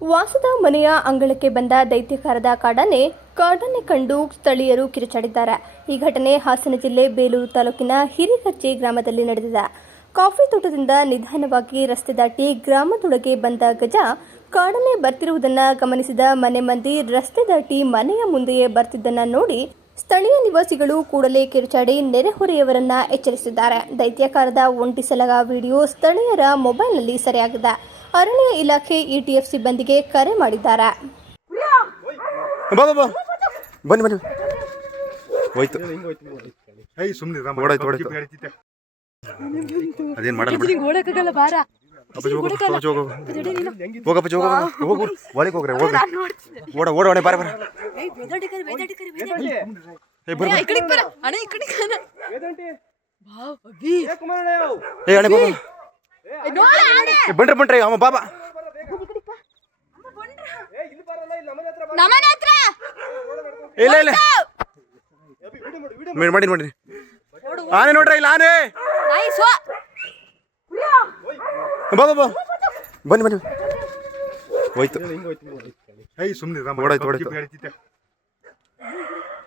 ವಾಸದ ಮನೆಯ ಅಂಗಳಕ್ಕೆ ಬಂದ ದೈತ್ಯಕಾರದ ಕಾಡಾನೆ ಕಂಡು ಸ್ಥಳೀಯರು ಕಿರುಚಾಡಿದ್ದಾರೆ. ಈ ಘಟನೆ ಹಾಸನ ಜಿಲ್ಲೆ ಬೇಲೂರು ತಾಲೂಕಿನ ಹಿರಿಕಚ್ಚೆ ಗ್ರಾಮದಲ್ಲಿ ನಡೆದಿದೆ. ಕಾಫಿ ತೋಟದಿಂದ ನಿಧಾನವಾಗಿ ರಸ್ತೆ ದಾಟಿ ಗ್ರಾಮದೊಳಗೆ ಬಂದ ಗಜ ಕಾಡಾನೆ ಬರ್ತಿರುವುದನ್ನು ಗಮನಿಸಿದ ಮನೆ ಮಂದಿ ರಸ್ತೆ ದಾಟಿ ಮನೆಯ ಮುಂದೆಯೇ ಬರ್ತಿದ್ದನ್ನ ನೋಡಿ ಸ್ಥಳೀಯ ನಿವಾಸಿಗಳು ಕೂಡಲೇ ಕಿರುಚಾಡಿ ನೆರೆಹೊರೆಯವರನ್ನ ಎಚ್ಚರಿಸಿದ್ದಾರೆ. ದೈತ್ಯಾಕಾರದ ಒಂಟಿ ಸಲಗ ವಿಡಿಯೋ ಸ್ಥಳೀಯರ ಮೊಬೈಲ್ನಲ್ಲಿ ಸೆರೆಯಾಗಿದೆ. ಅರಣ್ಯ ಇಲಾಖೆ ಇಟಿಎಫ್ ಸಿಬ್ಬಂದಿಗೆ ಕರೆ ಮಾಡಿದ್ದಾರೆ. ಬನ್ರಿ ಅವ ಬಾಬಾ ಇಲ್ಲ ಇಲ್ಲ ಮಾಡಿ ಆನೆ ನೋಡ್ರಿ ಇಲ್ಲ ಆನೆ ಬಾಬಾ ಬನ್ನಿ ಹೋಯ್ತು ಸುಮ್ಮನೆ